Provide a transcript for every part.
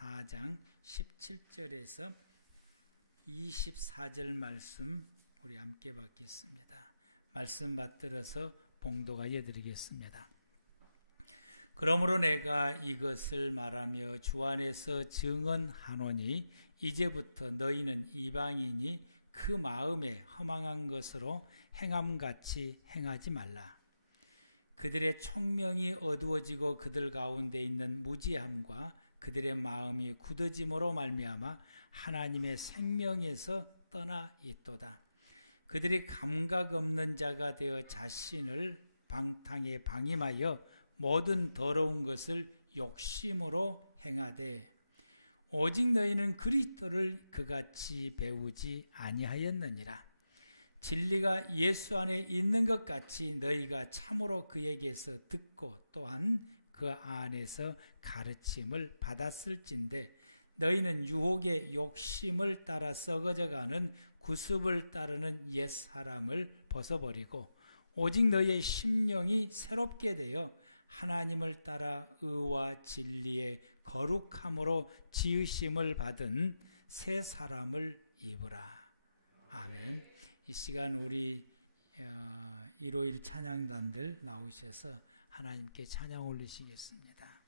4장 17절에서 24절 말씀 우리 함께 받겠습니다. 말씀 받들어서 봉독하여 드리겠습니다. 그러므로 내가 이것을 말하며 주 안에서 증언하노니 이제부터 너희는 이방인이 그 마음에 허망한 것으로 행함같이 행하지 말라. 그들의 총명이 어두워지고 그들 가운데 있는 무지함과 그들의 마음이 굳어짐으로 말미암아 하나님의 생명에서 떠나 있도다. 그들이 감각 없는 자가 되어 자신을 방탕에 방임하여 모든 더러운 것을 욕심으로 행하되 오직 너희는 그리스도를 그같이 배우지 아니하였느니라. 진리가 예수 안에 있는 것 같이 너희가 참으로 그에게서 듣고 또한 그 안에서 가르침을 받았을진데 너희는 유혹의 욕심을 따라 썩어져가는 구습을 따르는 옛사람을 벗어버리고 오직 너희의 심령이 새롭게 되어 하나님을 따라 의와 진리의 거룩함으로 지으심을 받은 새 사람을 입으라. 아멘. 이 시간 우리 일요일 찬양단들 나오셔서 하나님께 찬양 올리시겠습니다.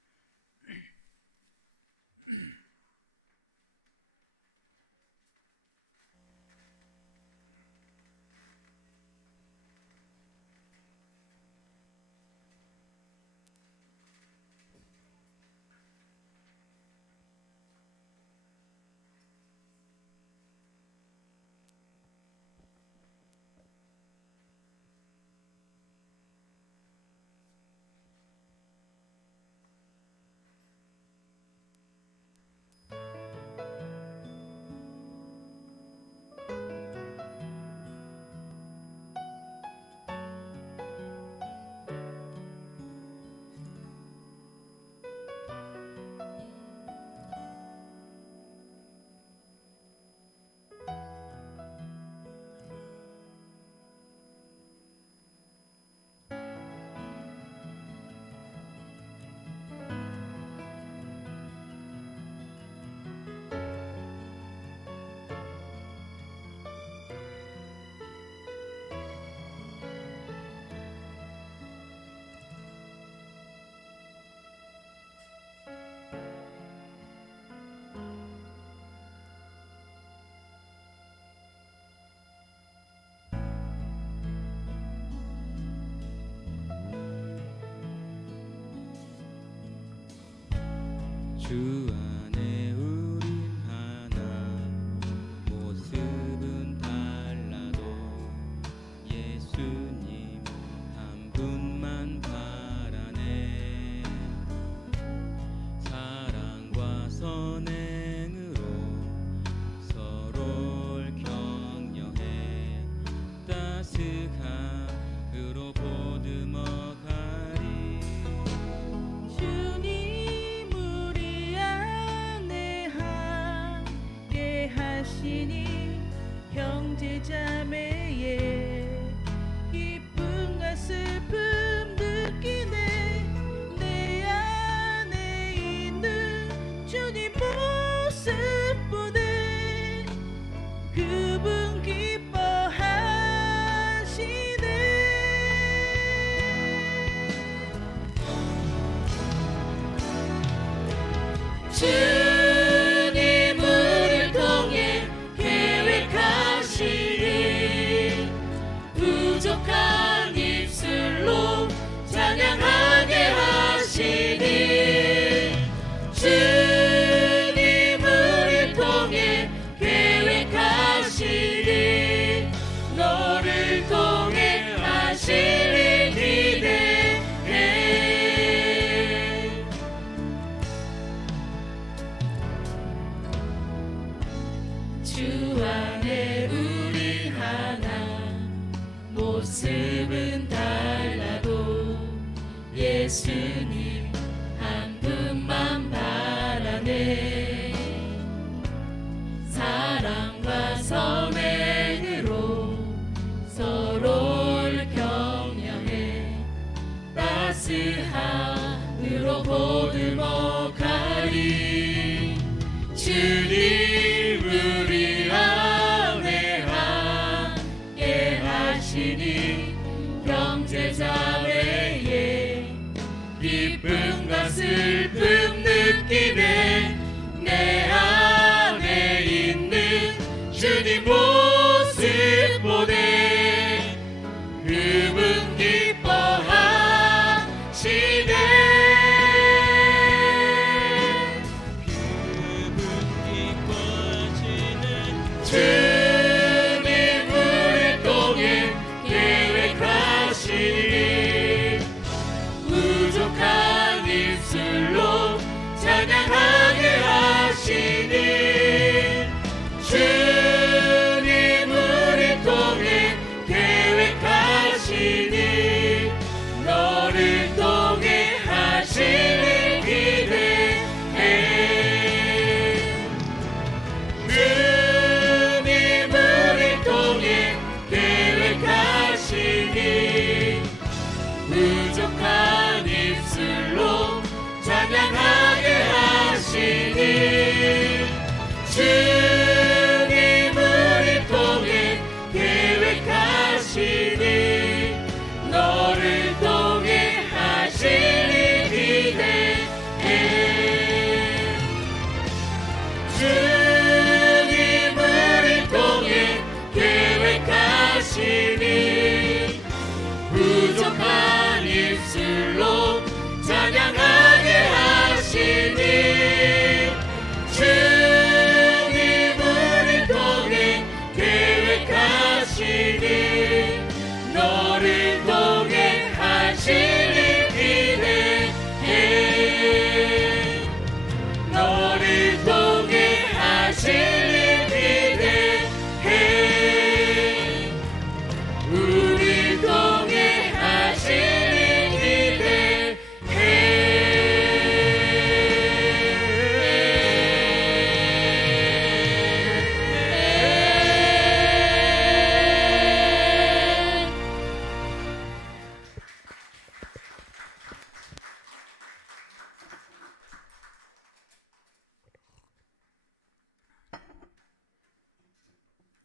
주 안에 우린 하나 모습은 달라도 예수님 한 분만 바라네. 사랑과 선행으로 서로를 격려해 따스함으로 보듬어 가리. 형제자매의 기쁨과 슬픔 느끼네. 내 안에 있는 주님 모습 보네. 그분 기뻐하시네. 부족한 입술로 찬양하게 하시니 주님 우리를 통해 계획하시니 너를 통해 하실 일 기대해. 주 안에 우리 하나 모습은 달라도 예수님 한 분만 바라네. 사랑과 선행으로 서로를 격려해 따스함으로 보듬어 가리. 길에 내 안에 있는 주님 모습 보내 그분 기뻐하시네 주님 우리 통해 계획하시니 부족한 입술로 찬양하게 하시니 주님 우리 통해 계획하시니 너를 통해 하시니 기대해 주님 우리 통해 계획하시니 부족한 입술로 찬양하게 하시니 주님 우리 통해 계획하시니 너를 통해 하시니 기대해 주님 우리 통해 계획하시니 부족한 입술로 찬양하게 하시니 주님 우리 통해 계획하시니 너를 통해 하시니 기대해 너를 통해 하시니 기대해 우리 통해 하시니 기대해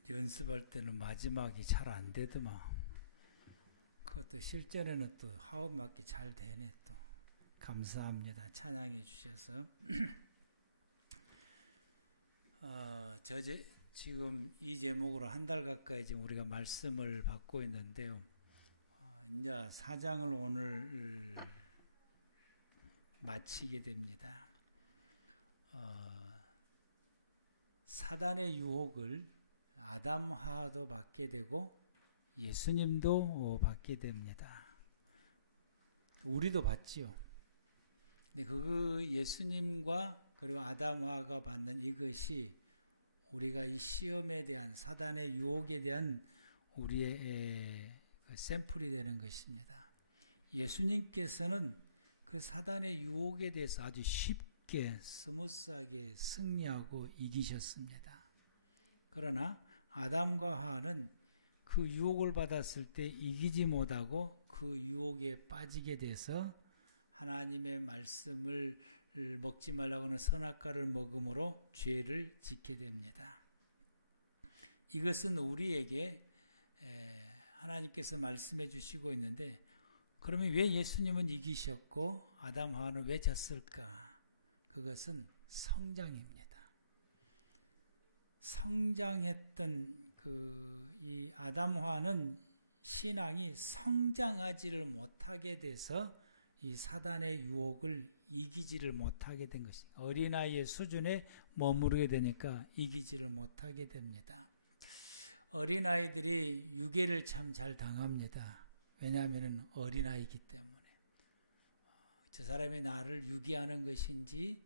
연습할 때는 마지막이 잘 안 되더만. 그것도 실전에는 또 하업 맞게 잘 되네 또. 감사합니다. 찬양해 주셔서. 지금 이 제목으로 한 달 가까이 지금 우리가 말씀을 받고 있는데요. 이제 4장을 오늘 마치게 됩니다. 사단의 유혹을 아담하도 받게 되고 예수님도 받게 됩니다. 우리도 받지요. 근데 그 예수님과 그리고 아담하가 받는 이것이 우리가 이 시험에 대한 사단의 유혹에 대한 우리의 샘플이 되는 것입니다. 예수님께서는 그 사단의 유혹에 대해서 아주 쉽게 스무스하게 승리하고 이기셨습니다. 그러나 아담과 하와는 그 유혹을 받았을 때 이기지 못하고 그 유혹에 빠지게 돼서 하나님의 말씀을 먹지 말라고 하는 선악과를 먹음으로 죄를 짓게 됩니다. 이것은 우리에게 하나님께서 말씀해 주시고 있는데, 그러면 왜 예수님은 이기셨고 아담 하와는 왜 졌을까? 그것은 성장입니다. 성장했던 이 아담 하와는 신앙이 성장하지를 못하게 돼서 이 사단의 유혹을 이기지를 못하게 된 것입니다. 어린아이의 수준에 머무르게 되니까 이기지를 못하게 됩니다. 어린아이들이 유괴를 참 잘 당합니다. 왜냐하면 어린아이이기 때문에 저 사람이 나를 유괴하는 것인지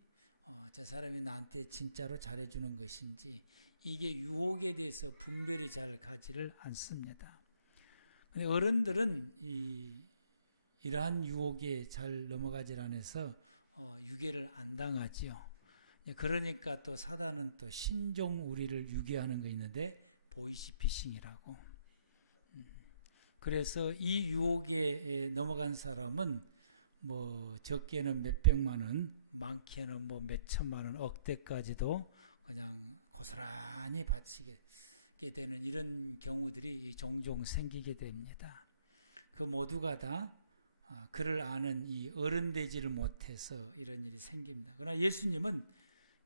저 사람이 나한테 진짜로 잘해주는 것인지 이게 유혹에 대해서 분별이 잘 가지를 않습니다. 근데 어른들은 이러한 유혹에 잘 넘어가질 않아서 유괴를 안 당하지요. 그러니까 또 사단은 또 신종 우리를 유괴하는 거 있는데 보이시피싱이라고. 그래서 이 유혹에 넘어간 사람은 뭐 적게는 몇백만 원, 많게는 뭐 몇천만 원, 억대까지도 그냥 고스란히 바치게 되는 이런 경우들이 종종 생기게 됩니다. 그 모두가 다 그를 아는 이 어른 되지를 못해서 이런 일이 생깁니다. 그러나 예수님은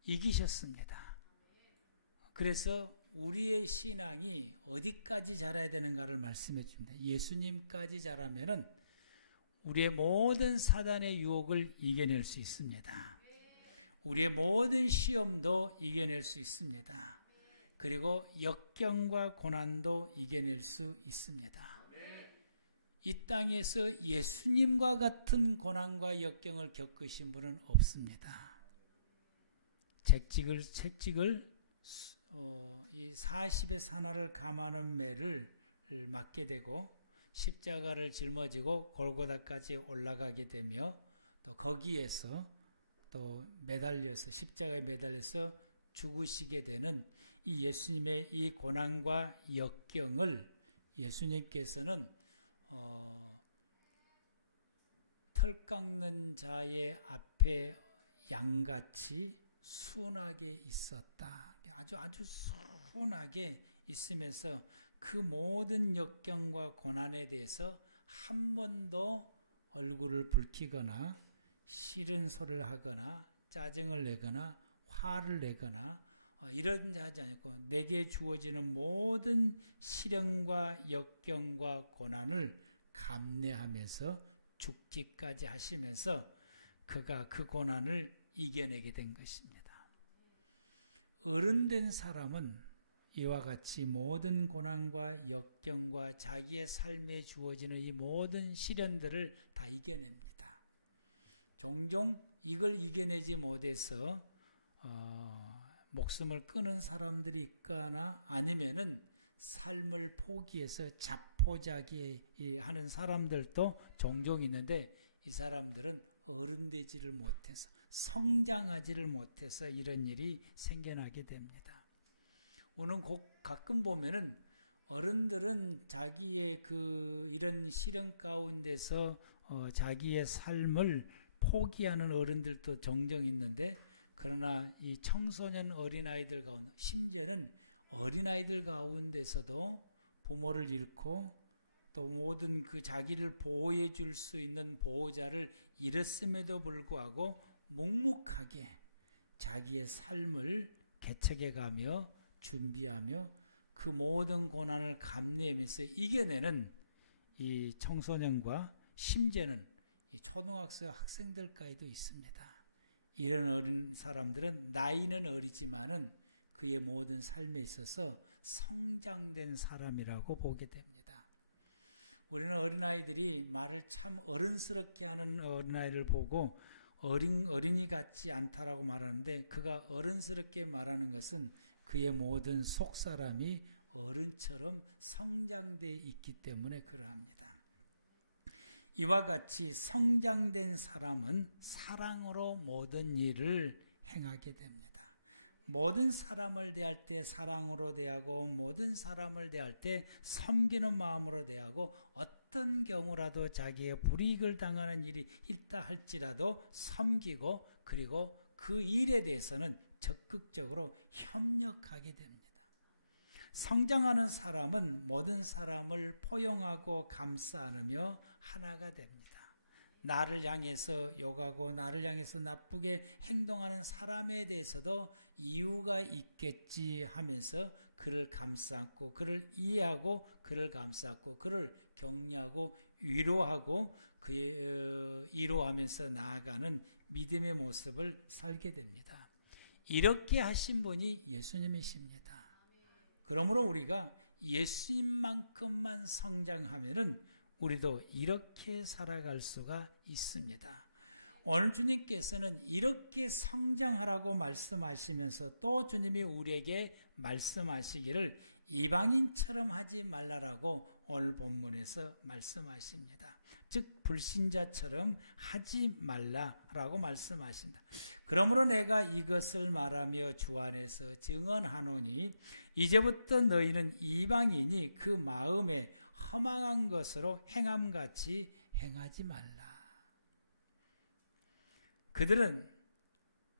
이기셨습니다. 그래서 우리의 신앙이 어디까지 자라야 되는가를 말씀해 줍니다. 예수님까지 자라면은 우리의 모든 사단의 유혹을 이겨낼 수 있습니다. 우리의 모든 시험도 이겨낼 수 있습니다. 그리고 역경과 고난도 이겨낼 수 있습니다. 이 땅에서 예수님과 같은 고난과 역경을 겪으신 분은 없습니다. 채찍을 이 40의 사나를 감하는 매를 맞게 되고 십자가를 짊어지고 골고다까지 올라가게 되며 또 거기에서 또 매달려서 십자가에 매달려서 죽으시게 되는 이 예수님의 이 고난과 역경을 예수님께서는 털 깎는 자의 앞에 양같이 순하게 있었다. 아주 순하게 있으면서 그 모든 역경과 고난에 대해서 한 번도 얼굴을 붉히거나 싫은 소리를 하거나 짜증을 내거나 화를 내거나 이런 하지 않고 내게 주어지는 모든 시련과 역경과 고난을 감내하면서 죽기까지 하시면서 그가 그 고난을 이겨내게 된 것입니다. 어른된 사람은 이와 같이 모든 고난과 역경과 자기의 삶에 주어지는 이 모든 시련들을 다 이겨냅니다. 종종 이걸 이겨내지 못해서 목숨을 끊은 사람들이 있거나 아니면은 삶을 포기해서 자포자기하는 사람들도 종종 있는데 이 사람들은 어른되지를 못해서 성장하지를 못해서 이런 일이 생겨나게 됩니다. 우리는 가끔 보면은 어른들은 자기의 이런 시련 가운데서 자기의 삶을 포기하는 어른들도 종종 있는데 그러나 이 청소년 어린아이들 가운데 심지어는 어린아이들 가운데서도 부모를 잃고 또 모든 자기를 보호해 줄 수 있는 보호자를 잃었음에도 불구하고 묵묵하게 자기의 삶을 개척해가며 준비하며 그 모든 고난을 감내하면서 이겨내는 이 청소년과 심지어는 이 초등학생 학생들까지도 있습니다. 이런 어린 사람들은 나이는 어리지만은 그의 모든 삶에 있어서 성장된 사람이라고 보게 됩니다. 우리는 어린아이들이 말을 참 어른스럽게 하는 어린아이를 보고 어린이 같지 않다라고 말하는데 그가 어른스럽게 말하는 것은 그의 모든 속사람이 어른처럼 성장되어 있기 때문에 그러합니다. 이와 같이 성장된 사람은 사랑으로 모든 일을 행하게 됩니다. 모든 사람을 대할 때 사랑으로 대하고 모든 사람을 대할 때 섬기는 마음으로 대하고 어떤 경우라도 자기의 불이익을 당하는 일이 있다 할지라도 섬기고 그리고 그 일에 대해서는 적극적으로 협력하게 됩니다. 성장하는 사람은 모든 사람을 포용하고 감싸 안으며 하나가 됩니다. 나를 향해서 욕하고 나를 향해서 나쁘게 행동하는 사람에 대해서도 이유가 있겠지 하면서 그를 감싸고 그를 이해하고 그를 감싸고 그를 격려하고 위로하고 위로하면서 나아가는 믿음의 모습을 살게 됩니다. 이렇게 하신 분이 예수님이십니다. 그러므로 우리가 예수님만큼만 성장하면은 우리도 이렇게 살아갈 수가 있습니다. 오늘 주님께서는 이렇게 성장하라고 말씀하시면서 또 주님이 우리에게 말씀하시기를 이방인처럼 하지 말라라고 오늘 본문에서 말씀하십니다. 즉 불신자처럼 하지 말라라고 말씀하신다. 그러므로 내가 이것을 말하며 주 안에서 증언하노니 이제부터 너희는 이방인이 그 마음에 허망한 것으로 행함같이 행하지 말라. 그들은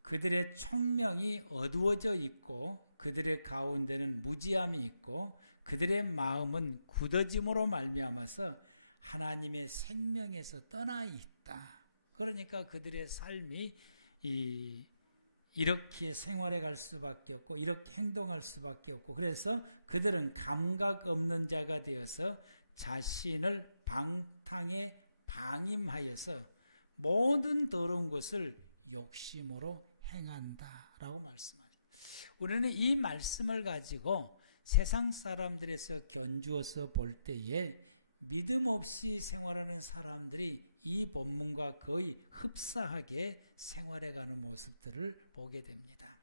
그들의 총명이 어두워져 있고 그들의 가운데는 무지함이 있고 그들의 마음은 굳어짐으로 말미암아서 하나님의 생명에서 떠나 있다. 그러니까 그들의 삶이 이렇게 생활해 갈 수밖에 없고 이렇게 행동할 수밖에 없고, 그래서 그들은 감각 없는 자가 되어서 자신을 방탕에 방임하여서 모든 더러운 것을 욕심으로 행한다라고 말씀하죠. 우리는 이 말씀을 가지고 세상 사람들에서 견주어서 볼 때에 믿음 없이 생활하는 사람들이 이 본문과 거의 흡사하게 생활해가는 모습들을 보게 됩니다.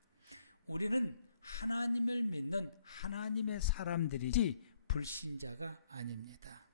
우리는 하나님을 믿는 하나님의 사람들이지 불신자가 아닙니다.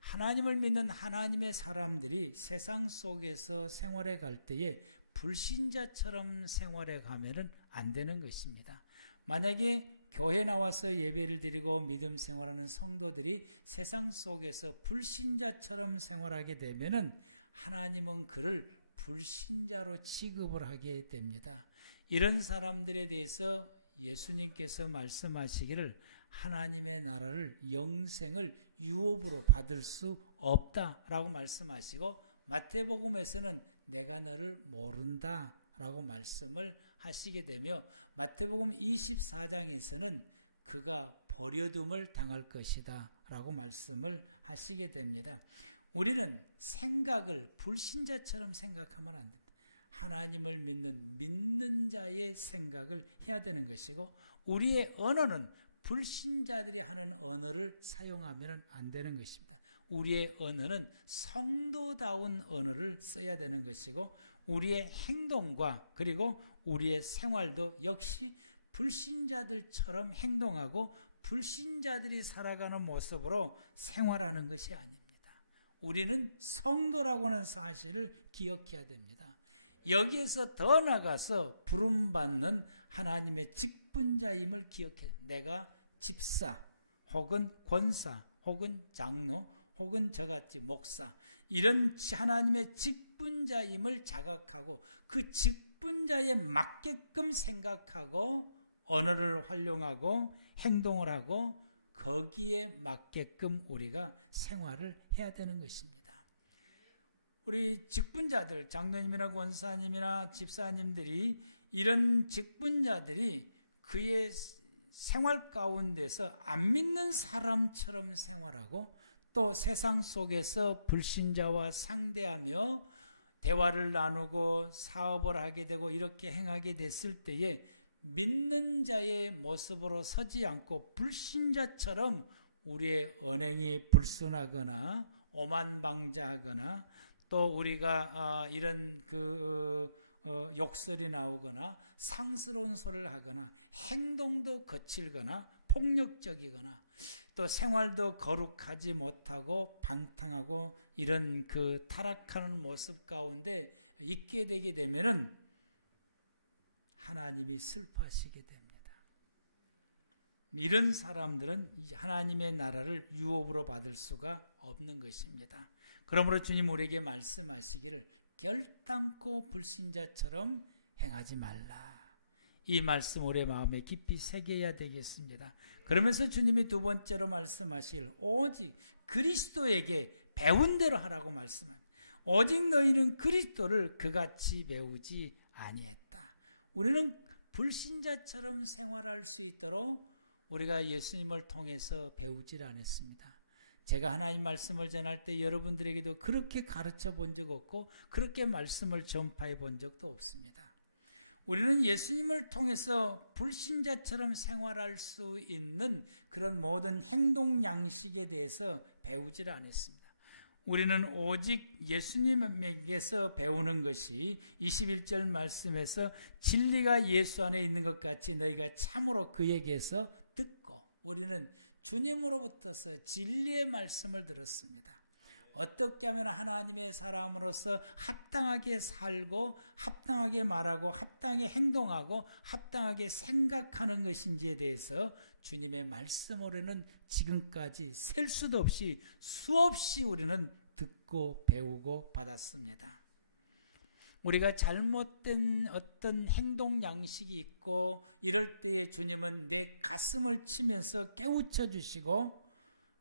하나님을 믿는 하나님의 사람들이 세상 속에서 생활해 갈 때에 불신자처럼 생활해 가면은 안 되는 것입니다. 만약에 교회 나와서 예배를 드리고 믿음 생활하는 성도들이 세상 속에서 불신자처럼 생활하게 되면은 하나님은 그를 불신자로 취급을 하게 됩니다. 이런 사람들에 대해서 예수님께서 말씀하시기를 하나님의 나라를 영생을 유업으로 받을 수 없다라고 말씀하시고, 마태복음에서는 내가 너를 모른다 라고 말씀을 하시게 되며, 마태복음 24장에서는 그가 버려둠을 당할 것이다 라고 말씀을 하시게 됩니다. 우리는 생각을 불신자처럼 생각하면 안 됩니다. 하나님을 믿는 자의 생각을 해야 되는 것이고, 우리의 언어는 불신자들이 하는 언어를 사용하면 안 되는 것입니다. 우리의 언어는 성도다운 언어를 써야 되는 것이고, 우리의 행동과 그리고 우리의 생활도 역시 불신자들처럼 행동하고 불신자들이 살아가는 모습으로 생활하는 것이 아닙니다. 우리는 성도라고 하는 사실을 기억해야 됩니다. 여기에서 더 나가서 부름받는 하나님의 직분자임을 기억해야 됩니다. 내가 집사 혹은 권사 혹은 장로 혹은 저같이 목사, 이런 하나님의 직분자임을 자각하고 그 직분자에 맞게끔 생각하고 언어를 활용하고 행동을 하고 거기에 맞게끔 우리가 생활을 해야 되는 것입니다. 우리 직분자들, 장로님이나 권사님이나 집사님들이, 이런 직분자들이 그의 생활 가운데서 안 믿는 사람처럼 생활하고 또 세상 속에서 불신자와 상대하며 대화를 나누고 사업을 하게 되고 이렇게 행하게 됐을 때에 믿는 자의 모습으로 서지 않고 불신자처럼 우리의 언행이 불순하거나 오만방자하거나 또 우리가 이런 욕설이 나오거나 상스러운 소리를 하거나 행동도 거칠거나 폭력적이거나 또 생활도 거룩하지 못하고 방탕하고 이런 그 타락하는 모습 가운데 있게 되게 되면은 하나님이 슬퍼하시게 됩니다. 이런 사람들은 하나님의 나라를 유업으로 받을 수가 없는 것입니다. 그러므로 주님 우리에게 말씀하시기를 결단코 불신자처럼 행하지 말라. 이 말씀 우리의 마음에 깊이 새겨야 되겠습니다. 그러면서 주님이 두 번째로 말씀하실 오직 그리스도에게 배운 대로 하라고 말씀합니다. 오직 너희는 그리스도를 그같이 배우지 아니했다. 우리는 불신자처럼 생활할 수 있도록 우리가 예수님을 통해서 배우질 않았습니다. 제가 하나님 말씀을 전할 때 여러분들에게도 그렇게 가르쳐 본 적 없고 그렇게 말씀을 전파해 본 적도 없습니다. 우리는 예수님을 통해서 불신자처럼 생활할 수 있는 그런 모든 행동 양식에 대해서 배우질 않았습니다. 우리는 오직 예수님에게서 배우는 것이 21절 말씀에서 진리가 예수 안에 있는 것 같이 너희가 참으로 그에게서 듣고, 우리는 주님으로부터서 진리의 말씀을 들었습니다. 어떻게 하면 하나님의 사람으로서 합당하게 살고 합당하게 말하고 합당하게 행동하고 합당하게 생각하는 것인지에 대해서 주님의 말씀으로는 지금까지 셀 수도 없이 수없이 우리는 듣고 배우고 받았습니다. 우리가 잘못된 어떤 행동 양식이 있고 이럴 때에 주님은 내 가슴을 치면서 깨우쳐 주시고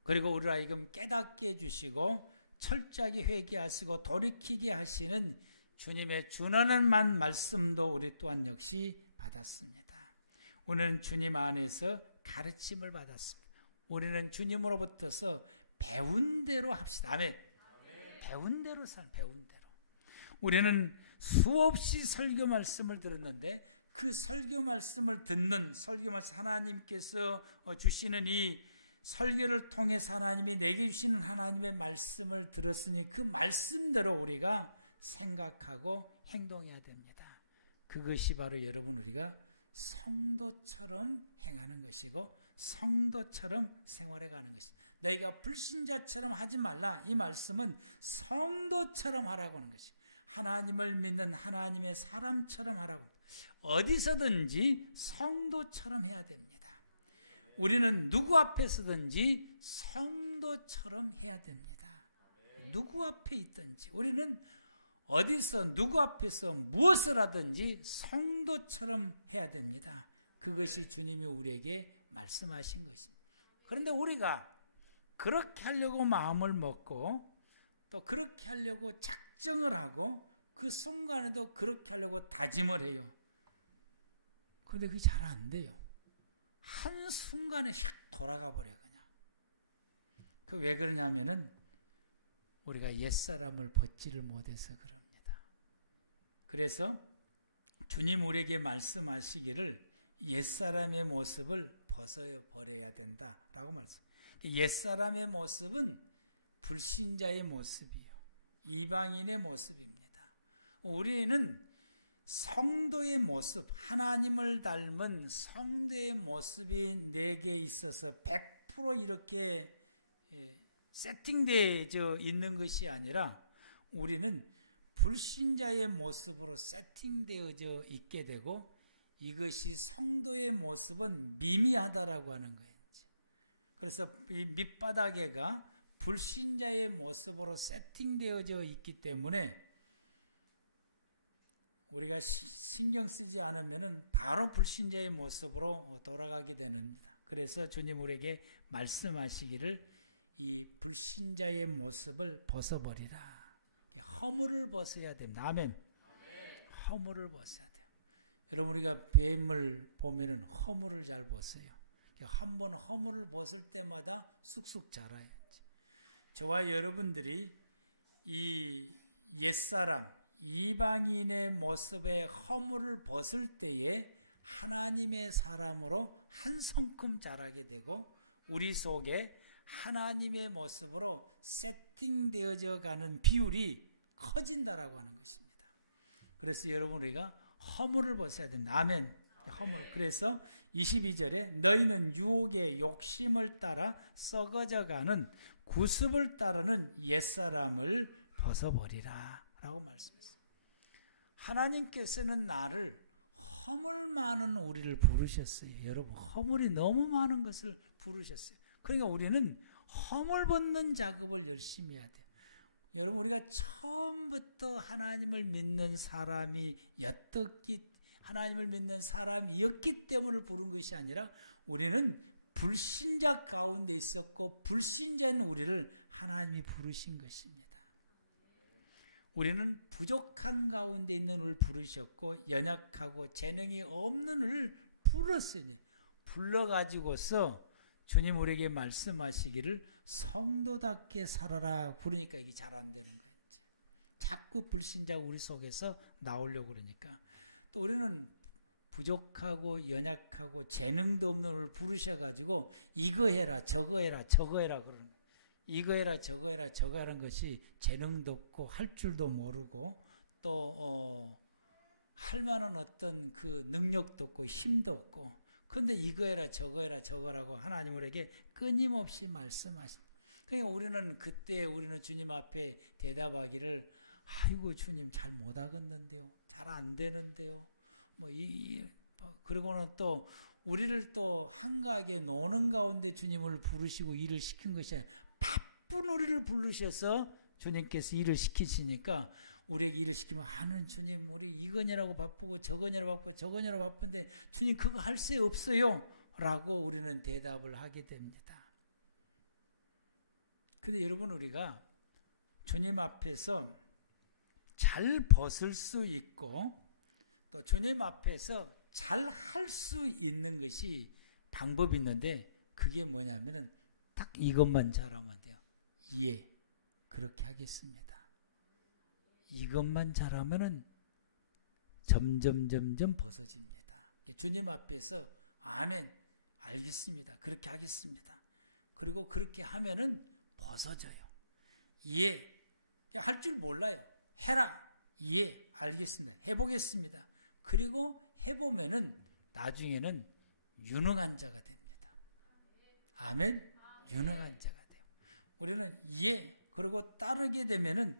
그리고 우리를 하여금 깨닫게 해주시고 철저하게 회개하시고 돌이키게 하시는 주님의 준언한 말씀도 우리 또한 역시 받았습니다. 우리는 주님 안에서 가르침을 받았습니다. 우리는 주님으로부터서 배운 대로 합시다. 아멘. 배운 대로 배운 대로. 우리는 수없이 설교 말씀을 들었는데 그 설교 말씀을 듣는 설교 말씀 하나님께서 주시는 이 설교를 통해서 하나님이 내게 주시는 하나님의 말씀을 들었으니 그 말씀대로 우리가 생각하고 행동해야 됩니다. 그것이 바로 여러분 우리가 성도처럼 행하는 것이고 성도처럼 생활해가는 것이다. 너희가 불신자처럼 하지 말라. 이 말씀은 성도처럼 하라고 하는 것이고 하나님을 믿는 하나님의 사람처럼 하라고. 어디서든지 성도처럼 해야 됩니다. 우리는 누구 앞에서든지 성도처럼 해야 됩니다. 누구 앞에 있든지 우리는 어디서 누구 앞에서 무엇을 하든지 성도처럼 해야 됩니다. 그것이 주님이 우리에게 말씀하신 것입니다. 그런데 우리가 그렇게 하려고 마음을 먹고 또 그렇게 하려고 작정을 하고 그 순간에도 그렇게 하려고 다짐을 해요. 그런데 그게 잘 안 돼요. 한순간에 샥 돌아가 버려 그냥. 그 왜 그러냐면은 우리가 옛사람을 벗지를 못해서 그럽니다. 그래서 주님 우리에게 말씀하시기를 옛사람의 모습을 벗어버려야 된다라고 말씀합니다. 옛사람의 모습은 불신자의 모습이에요. 이방인의 모습입니다. 우리는 성도의 모습, 하나님을 닮은 성도의 모습이 내게 있어서 100% 이렇게 세팅되어 있는 것이 아니라 우리는 불신자의 모습으로 세팅되어져 있게 되고 이것이 성도의 모습은 미미하다라고 하는 거예요. 그래서 이 밑바닥에가 불신자의 모습으로 세팅되어져 있기 때문에 우리가 신경 쓰지 않으면 바로 불신자의 모습으로 돌아가게 됩니다. 그래서 주님 우리에게 말씀하시기를 이 불신자의 모습을 벗어버리라. 허물을 벗어야 됩니다. 아멘. 허물을 벗어야 돼요. 여러분 우리가 뱀을 보면은 허물을 잘 벗어요. 한번 허물을 벗을 때마다 쑥쑥 자라요. 저와 여러분들이 이 옛사람 이방인의 모습에 허물을 벗을 때에 하나님의 사람으로 한 성큼 자라게 되고 우리 속에 하나님의 모습으로 세팅되어져 가는 비율이 커진다라고 하는 것입니다. 그래서 여러분 우리가 허물을 벗어야 됩니다. 아멘. 허물. 그래서 22절에 너희는 유혹의 욕심을 따라 썩어져 가는 구습을 따르는 옛사람을 벗어버리라 라고 말씀했습니다. 하나님께서는 나를 허물 많은 우리를 부르셨어요. 여러분 허물이 너무 많은 것을 부르셨어요. 그러니까 우리는 허물 벗는 작업을 열심히 해야 돼요. 여러분 우리가 처음부터 하나님을 믿는 하나님을 믿는 사람이었기 때문에 부른 것이 아니라 우리는 불신자 가운데 있었고 불신자인 우리를 하나님이 부르신 것입니다. 우리는 부족한 가운데 있는 우리를 부르셨고 연약하고 재능이 없는 우리를 불렀어요. 불러가지고서 주님 우리에게 말씀하시기를 성도답게 살아라 부르니까 이게 잘 안 되는 거예요. 자꾸 불신자 우리 속에서 나오려고 그러니까 또 우리는 부족하고 연약하고 재능도 없는 우리를 부르셔가지고 이거 해라 저거 해라 저거 해라 그러는 거예요. 이거 해라 저거 해라 저거 하는 것이 재능도 없고 할 줄도 모르고 또 할 만한 어떤 그 능력도 없고 힘도 없고 그런데 이거 해라 저거 해라 저거라고 하나님 우리에게 끊임없이 말씀하십니다. 그러니까 우리는 그때 우리는 주님 앞에 대답하기를 아이고 주님 잘 못하겠는데요. 잘 안 되는데요. 그리고는 또 우리를 또 한가하게 노는 가운데 주님을 부르시고 일을 시킨 것이 아니라 바쁜 우리를 부르셔서 주님께서 일을 시키시니까 우리에게 일을 시키면 아는 주님 우리 이거냐라고 바쁘고 저거냐라고 바쁘고 저거냐라고 바쁜데 주님 그거 할 새 없어요 라고 우리는 대답을 하게 됩니다. 근데 여러분 우리가 주님 앞에서 잘 벗을 수 있고 또 주님 앞에서 잘 할 수 있는 것이 방법이 있는데 그게 뭐냐면은 딱 이것만 잘하면 돼요. 예, 그렇게 하겠습니다. 이것만 잘하면은 점점 벗어집니다. 주님 앞에서 아멘, 알겠습니다. 그렇게 하겠습니다. 그리고 그렇게 하면은 벗어져요. 예, 할 줄 몰라요. 해라. 예, 알겠습니다. 해보겠습니다. 그리고 해보면은 나중에는 유능한 자가 됩니다. 아멘. 유능한 자가 돼요. 우리는 예, 그리고 따르게 되면은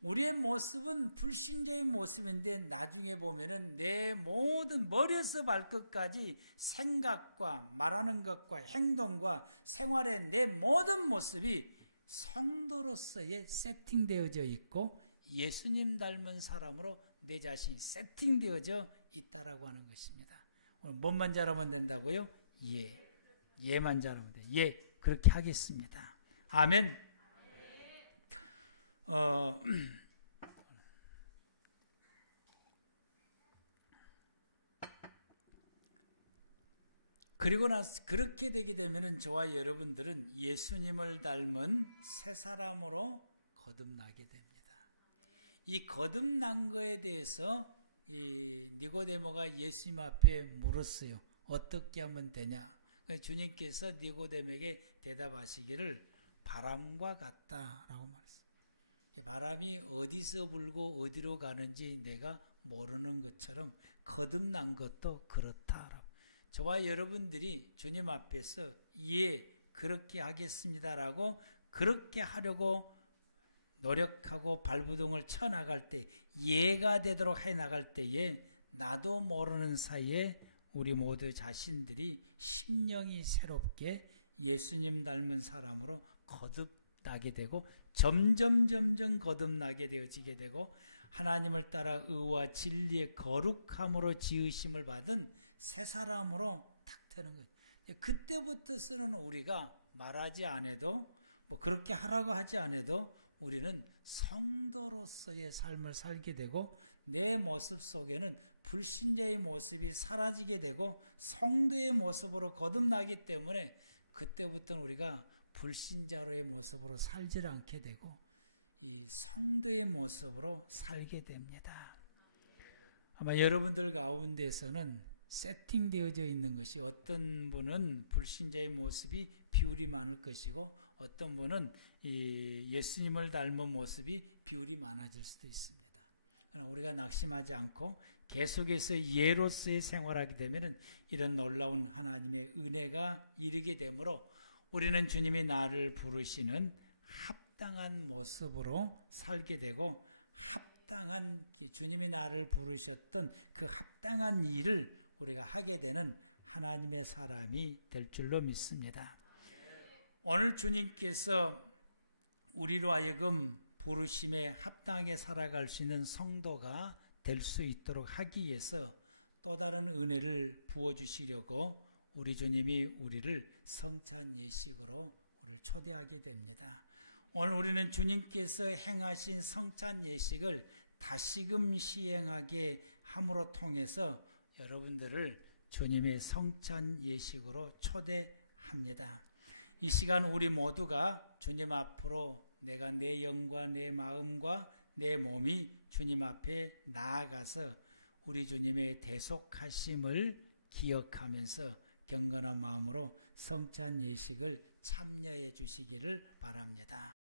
우리의 모습은 불신자의 모습인데 나중에 보면은 내 모든 머리에서 발끝까지 생각과 말하는 것과 행동과 생활의 내 모든 모습이 성도로서의 세팅되어져 있고 예수님 닮은 사람으로 내 자신이 세팅되어져 있다라고 하는 것입니다. 오늘 뭔만 잘하면 된다고요? 예. 예만 잘하면 돼요. 예, 그렇게 하겠습니다. 아멘. 그리고 나서 그렇게 되게 되면은 저와 여러분들은 예수님을 닮은 새 사람으로 거듭나게 됩니다. 이 거듭난 거에 대해서 이 니고데모가 예수님 앞에 물었어요. 어떻게 하면 되냐? 주님께서 니고데모에게 대답하시기를 바람과 같다라고 말했어요. 바람이 어디서 불고 어디로 가는지 내가 모르는 것처럼 거듭난 것도 그렇다라고. 저와 여러분들이 주님 앞에서 예, 그렇게 하겠습니다라고 그렇게 하려고 노력하고 발부동을 쳐나갈 때 예가 되도록 해나갈 때에 나도 모르는 사이에 우리 모두 자신들이 심령이 새롭게 예수님 닮은 사람으로 거듭나게 되고 점점 거듭나게 되어지게 되고 하나님을 따라 의와 진리의 거룩함으로 지으심을 받은 새 사람으로 탁 되는 거예요. 그때부터서는 우리가 말하지 않아도 뭐 그렇게 하라고 하지 않아도 우리는 성도로서의 삶을 살게 되고 내 모습 속에는 불신자의 모습이 사라지게 되고 성도의 모습으로 거듭나기 때문에 그때부터는 우리가 불신자로의 모습으로 살지 않게 되고 이 성도의 모습으로 살게 됩니다. 아마 여러분들 가운데서는 세팅되어져 있는 것이 어떤 분은 불신자의 모습이 비율이 많을 것이고 어떤 분은 이 예수님을 닮은 모습이 비율이 많아질 수도 있습니다. 그러나 우리가 낙심하지 않고 계속해서 예로서의 생활하게 되면 이런 놀라운 하나님의 은혜가 이르게 되므로 우리는 주님이 나를 부르시는 합당한 모습으로 살게 되고 합당한 주님이 나를 부르셨던 그 합당한 일을 우리가 하게 되는 하나님의 사람이 될 줄로 믿습니다. 오늘 주님께서 우리로 하여금 부르심에 합당하게 살아갈 수 있는 성도가 될 수 있도록 하기 위해서 또 다른 은혜를 부어주시려고 우리 주님이 우리를 성찬 예식으로 우리를 초대하게 됩니다. 오늘 우리는 주님께서 행하신 성찬 예식을 다시금 시행하게 함으로 통해서 여러분들을 주님의 성찬 예식으로 초대합니다. 이 시간 우리 모두가 주님 앞으로 내가 내 영과 내 마음과 내 몸이 주님 앞에 나아가서 우리 주님의 대속하심을 기억하면서 경건한 마음으로 성찬 예식을 참여해 주시기를 바랍니다.